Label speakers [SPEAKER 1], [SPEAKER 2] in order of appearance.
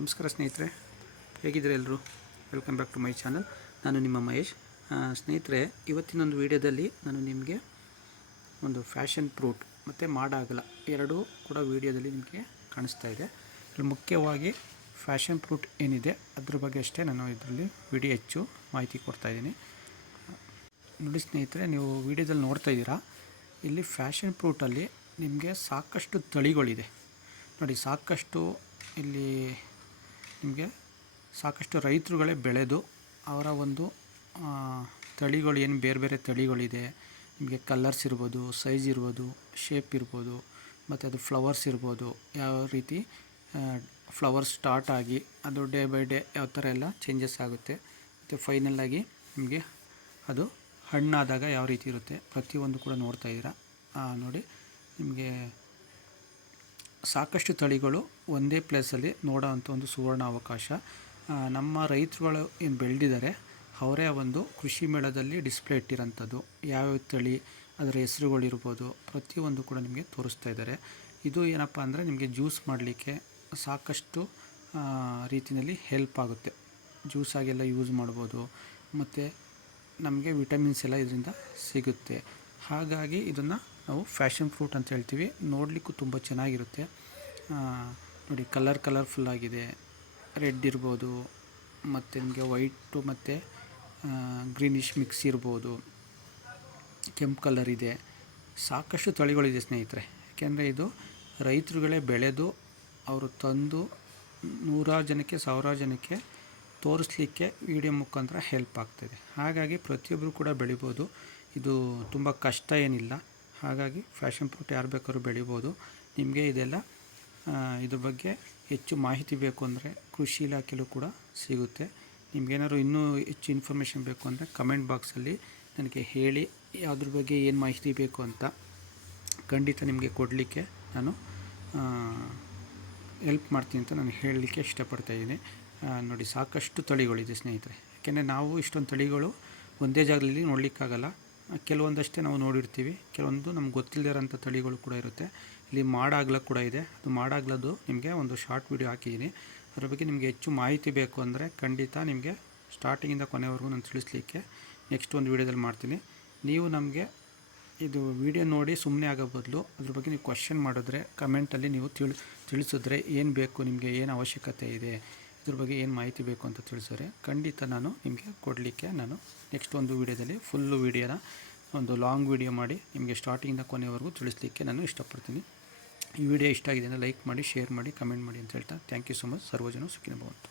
[SPEAKER 1] ನಮಸ್ಕಾರ ಸ್ನೇಹಿತರೆ, ಹೇಗಿದ್ದೀರಾ ಎಲ್ಲರೂ? Welcome back to my channel ನಾನು ನಿಮ್ಮ ಮಹೇಶ್. ಸ್ನೇಹಿತರೆ, ಇವತ್ತಿನೊಂದು ವಿಡಿಯೋದಲ್ಲಿ ನಾನು ನಿಮಗೆ ಒಂದು ಫ್ಯಾಷನ್ ಪ್ರೂಟ್ ಮತ್ತು ಮಾಡಾಗಲ್ಲ ಎರಡೂ ಕೂಡ ವಿಡಿಯೋದಲ್ಲಿ ನಿಮಗೆ ಕಾಣಿಸ್ತಾ ಇದೆ. ಇಲ್ಲಿ ಮುಖ್ಯವಾಗಿ ಫ್ಯಾಷನ್ ಪ್ರೂಟ್ ಏನಿದೆ ಅದ್ರ ಬಗ್ಗೆ ಅಷ್ಟೇ ನಾನು ಇದರಲ್ಲಿ ವಿಡಿಯೋ ಹೆಚ್ಚು ಮಾಹಿತಿ ಕೊಡ್ತಾ ಇದ್ದೀನಿ. ನೋಡಿ ಸ್ನೇಹಿತರೆ, ನೀವು ವಿಡಿಯೋದಲ್ಲಿ ನೋಡ್ತಾ ಇದ್ದೀರಾ? ಇಲ್ಲಿ ಫ್ಯಾಷನ್ ಪ್ರೂಟಲ್ಲಿ ನಿಮಗೆ ಸಾಕಷ್ಟು ತಳಿಗಳಿದೆ. ನೋಡಿ, ಸಾಕಷ್ಟು ಇಲ್ಲಿ ನಿಮಗೆ ಸಾಕಷ್ಟು ರೈತರುಗಳೇ ಬೆಳೆದು ಅವರ ಒಂದು ತಳಿಗಳು ಏನು ಬೇರೆ ಬೇರೆ ತಳಿಗಳಿದೆ. ನಿಮಗೆ ಕಲರ್ಸ್ ಇರ್ಬೋದು, ಸೈಜ್ ಇರ್ಬೋದು, ಶೇಪ್ ಇರ್ಬೋದು, ಮತ್ತು ಅದು ಫ್ಲವರ್ಸ್ ಇರ್ಬೋದು, ಯಾವ ರೀತಿ ಫ್ಲವರ್ಸ್ ಸ್ಟಾರ್ಟ್ ಆಗಿ ಅದು ಡೇ ಬೈ ಡೇ ಯಾವ ಥರ ಎಲ್ಲ ಚೇಂಜಸ್ ಆಗುತ್ತೆ. ಮತ್ತು ಫೈನಲ್ಲಾಗಿ ನಿಮಗೆ ಅದು ಹಣ್ಣಾದಾಗ ಯಾವ ರೀತಿ ಇರುತ್ತೆ ಪ್ರತಿಯೊಂದು ಕೂಡ ನೋಡ್ತಾ ಇದ್ದೀರಾ. ನೋಡಿ, ನಿಮಗೆ ಸಾಕಷ್ಟು ತಳಿಗಳು ಒಂದೇ ಪ್ಲೇಸಲ್ಲಿ ನೋಡೋವಂಥ ಒಂದು ಸುವರ್ಣ ಅವಕಾಶ. ನಮ್ಮ ರೈತರುಗಳು ಏನು ಬೆಳೆದಿದ್ದಾರೆ ಅವರೇ ಒಂದು ಕೃಷಿ ಮೇಳದಲ್ಲಿ ಡಿಸ್ಪ್ಲೇ ಇಟ್ಟಿರೋಂಥದ್ದು. ಯಾವ್ಯಾವ ತಳಿ, ಅದರ ಹೆಸರುಗಳಿರ್ಬೋದು ಪ್ರತಿಯೊಂದು ಕೂಡ ನಿಮಗೆ ತೋರಿಸ್ತಾ ಇದ್ದಾರೆ ಇದು ಏನಪ್ಪ ಅಂದರೆ ನಿಮಗೆ ಜ್ಯೂಸ್ ಮಾಡಲಿಕ್ಕೆ ಸಾಕಷ್ಟು ರೀತಿಯಲ್ಲಿ ಹೆಲ್ಪ್ ಆಗುತ್ತೆ. ಜ್ಯೂಸ್ ಆಗೆಲ್ಲ ಯೂಸ್ ಮಾಡ್ಬೋದು, ಮತ್ತು ನಮಗೆ ವಿಟಮಿನ್ಸ್ ಎಲ್ಲ ಇದರಿಂದ ಸಿಗುತ್ತೆ. ಹಾಗಾಗಿ ಇದನ್ನು ನಾವು ಫ್ಯಾಷನ್ ಫ್ರೂಟ್ ಅಂತ ಹೇಳ್ತೀವಿ. ನೋಡಲಿಕ್ಕೂ ತುಂಬ ಚೆನ್ನಾಗಿರುತ್ತೆ. ನೋಡಿ ಕಲರ್ ಕಲರ್ಫುಲ್ ಆಗಿದೆ. ರೆಡ್ ಇರ್ಬೋದು, ಮತ್ತು ನಿಮಗೆ ವೈಟು ಮತ್ತು ಗ್ರೀನಿಶ್ ಮಿಕ್ಸ್ ಇರ್ಬೋದು. ಕೆಂಪು ಕಲರ್ ಇದೆ. ಸಾಕಷ್ಟು ತಳಿಗಳಿದೆ ಸ್ನೇಹಿತರೆ. ಯಾಕೆಂದರೆ ಇದು ರೈತರುಗಳೇ ಬೆಳೆದು, ಅವರು ತಂದು ನೂರಾರು ಜನಕ್ಕೆ, ಸಾವಿರಾರು ಜನಕ್ಕೆ ತೋರಿಸ್ಲಿಕ್ಕೆ ವಿಡಿಯೋ ಮುಖಾಂತರ ಹೆಲ್ಪ್ ಆಗ್ತದೆ. ಹಾಗಾಗಿ ಪ್ರತಿಯೊಬ್ಬರು ಕೂಡ ಬೆಳಿಬೋದು. ಇದು ತುಂಬ ಕಷ್ಟ ಏನಿಲ್ಲ. ಹಾಗಾಗಿ ಫ್ಯಾಷನ್ ಫ್ರೂಟ್ ಯಾರು ಬೇಕಾದ್ರೂ ಬೆಳಿಬೋದು. ನಿಮಗೆ ಇದೆಲ್ಲ ಇದ್ರ ಬಗ್ಗೆ ಹೆಚ್ಚು ಮಾಹಿತಿ ಬೇಕು ಅಂದರೆ ಕೃಷಿ ಇಲಾಖೆಯಲ್ಲೂ ಕೂಡ ಸಿಗುತ್ತೆ. ನಿಮಗೇನಾದ್ರು ಇನ್ನೂ ಹೆಚ್ಚು ಇನ್ಫಾರ್ಮೇಷನ್ ಬೇಕು ಅಂದರೆ ಕಮೆಂಟ್ ಬಾಕ್ಸಲ್ಲಿ ನನಗೆ ಹೇಳಿ ಅದ್ರ ಬಗ್ಗೆ ಏನು ಮಾಹಿತಿ ಬೇಕು ಅಂತ ಖಂಡಿತ ನಿಮಗೆ ಕೊಡಲಿಕ್ಕೆ ನಾನು ಹೆಲ್ಪ್ ಮಾಡ್ತೀನಿ ಅಂತ ನಾನು ಹೇಳಲಿಕ್ಕೆ ಇಷ್ಟಪಡ್ತಾ ಇದ್ದೀನಿ. ನೋಡಿ, ಸಾಕಷ್ಟು ತಳಿಗಳಿದೆ ಸ್ನೇಹಿತರೆ. ಯಾಕೆಂದರೆ ನಾವು ಇಷ್ಟೊಂದು ತಳಿಗಳು ಒಂದೇ ಜಾಗದಲ್ಲಿ ನೋಡಲಿಕ್ಕಾಗಲ್ಲ. ಕೆಲವೊಂದಷ್ಟೇ ನಾವು ನೋಡಿರ್ತೀವಿ. ಕೆಲವೊಂದು ನಮ್ಗೆ ಗೊತ್ತಿಲ್ಲದೇ ಇರೋಂಥ ತಳಿಗಳು ಕೂಡ ಇರುತ್ತೆ. ಇಲ್ಲಿ ಮಾಡಾಗ್ಲ ಕೂಡ ಇದೆ. ಅದು ಮಾಡಾಗ್ಲದ್ದು ನಿಮಗೆ ಒಂದು ಶಾರ್ಟ್ ವಿಡಿಯೋ ಹಾಕಿದ್ದೀನಿ ಅದ್ರ ಬಗ್ಗೆ ನಿಮಗೆ ಹೆಚ್ಚು ಮಾಹಿತಿ ಬೇಕು ಅಂದರೆ ಖಂಡಿತ ನಿಮಗೆ ಸ್ಟಾರ್ಟಿಂಗಿಂದ ಕೊನೆವರೆಗೂ ನಾನು ತಿಳಿಸ್ಲಿಕ್ಕೆ ನೆಕ್ಸ್ಟ್ ಒಂದು ವಿಡಿಯೋದಲ್ಲಿ ಮಾಡ್ತೀನಿ. ನೀವು ನಮಗೆ ಇದು ವಿಡಿಯೋ ನೋಡಿ ಸುಮ್ಮನೆ ಆಗೋ ಬದಲು ಅದ್ರ ಬಗ್ಗೆ ನೀವು ಕ್ವಶನ್ ಮಾಡಿದ್ರೆ ಕಮೆಂಟಲ್ಲಿ ನೀವು ತಿಳಿ, ತಿಳಿಸಿದ್ರೆ ಏನು ಬೇಕು, ನಿಮಗೆ ಏನು ಅವಶ್ಯಕತೆ ಇದೆ ಇದ್ರ ಬಗ್ಗೆ ಏನು ಮಾಹಿತಿ ಬೇಕು ಅಂತ ತಿಳಿಸಿದ್ರೆ ಖಂಡಿತ ನಾನು ನಿಮಗೆ ಕೊಡಲಿಕ್ಕೆ ನಾನು ನೆಕ್ಸ್ಟ್ ಒಂದು ವಿಡಿಯೋದಲ್ಲಿ ಫುಲ್ಲು ವಿಡಿಯೋನ ಒಂದು ಲಾಂಗ್ ವಿಡಿಯೋ ಮಾಡಿ ನಿಮಗೆ ಸ್ಟಾರ್ಟಿಂಗಿಂದ ಕೊನೆವರೆಗೂ ತಿಳಿಸ್ಲಿಕ್ಕೆ ನಾನು ಇಷ್ಟಪಡ್ತೀನಿ. ಈ ವಿಡಿಯೋ ಇಷ್ಟ ಆಗಿದೆ ಅಂದರೆ ಲೈಕ್ ಮಾಡಿ ಶೇರ್ ಮಾಡಿ ಕಮೆಂಟ್ ಮಾಡಿ ಅಂತ ಹೇಳ್ತಾ ಥ್ಯಾಂಕ್ ಯು ಸೊ ಮಚ್ ಸರ್ವಜನ ಸುಖಿನ ಭವಂತು